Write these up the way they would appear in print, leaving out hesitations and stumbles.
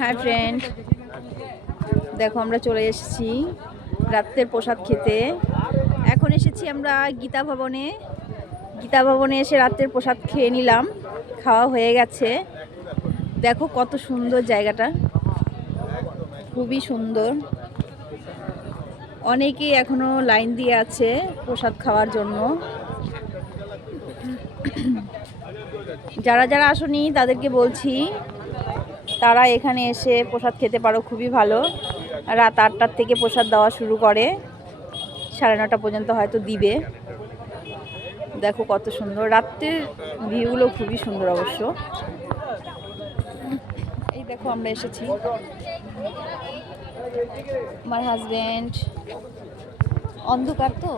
Hi friend, দেখো আমরা চলে এসেছি রাত্রের প্রসাদ খেতে। এখন এসেছি আমরা গীতা ভবনে। গীতা ভবনে এসে রাত্রের প্রসাদ খেয়ে নিলাম, খাওয়া হয়ে গেছে। দেখো কত সুন্দর জায়গাটা, খুবই সুন্দর। অনেকেই এখনো লাইন দিয়ে আছে প্রসাদ খাওয়ার জন্য। যারা যারা আসনি তাদেরকে বলছি তারা এখানে এসে প্রসাদ খেতে পারো, খুবই ভালো। রাত 8টার থেকে প্রসাদ দেওয়া শুরু করে, 9:30 পর্যন্ত হয়তো দিবে। দেখো কত সুন্দর, রাত্রের ভিউগুলো খুবই সুন্দর অবশ্য। এই দেখো আমরা এসেছি, আমার হাজব্যান্ড অন্ধকার তো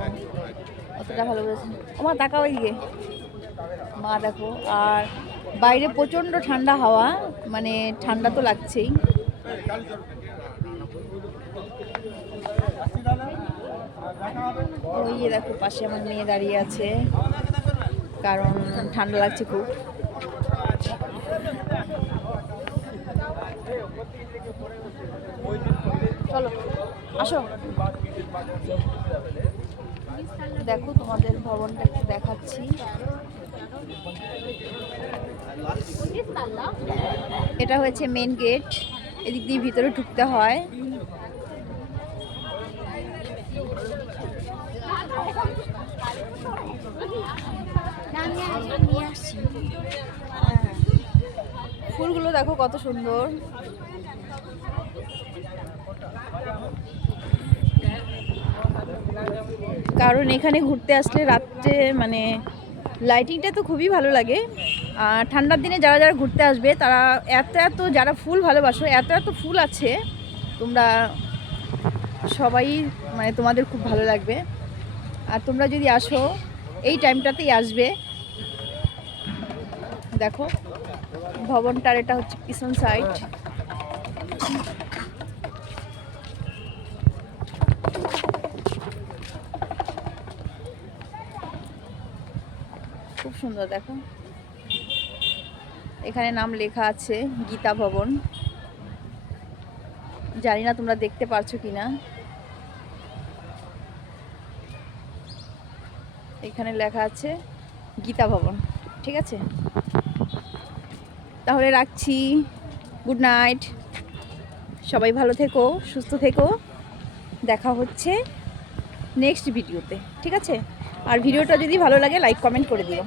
অতটা ভালো বলেছেন। আমার তাকাও গিয়ে মা দেখো। আর বাইরে প্রচণ্ড ঠান্ডা হাওয়া, মানে ঠান্ডা তো লাগছেই। ওই দেখো পাশে আমার মেয়ে দাঁড়িয়ে আছে, কারণ ঠান্ডা লাগছে খুব। চলো আসো, দেখো তোমাদের ভবনটা একটু দেখাচ্ছি। এটা হচ্ছে মেন গেট, এদিক দিয়ে ভিতরে ঢুকতে হয়। ফুলগুলো দেখো কত সুন্দর। কারণ এখানে ঘুরতে আসলে রাত্রে মানে লাইটিংটা তো খুবই ভালো লাগে। আর ঠান্ডার দিনে যারা যারা ঘুরতে আসবে তারা এত এত, যারা ফুল ভালোবাসো, এত এত ফুল আছে, তোমরা সবাই মানে তোমাদের খুব ভালো লাগবে। আর তোমরা যদি আসো এই টাইমটাতেই আসবে। দেখো ভবনটার এটা হচ্ছে পিছন সাইড। খুব সুন্দর, দেখো এখানে নাম লেখা আছে গীতা ভবন। জানি না তোমরা দেখতে পারছো কিনা। এখানে লেখা আছে গীতা ভবন, ঠিক আছে? তাহলে রাখছি, গুড নাইট। সবাই ভালো থেকো, সুস্থ থেকো। দেখা হচ্ছে নেক্সট ভিডিওতে, ঠিক আছে? আর ভিডিওটা যদি ভালো লাগে লাইক কমেন্ট করে দিও।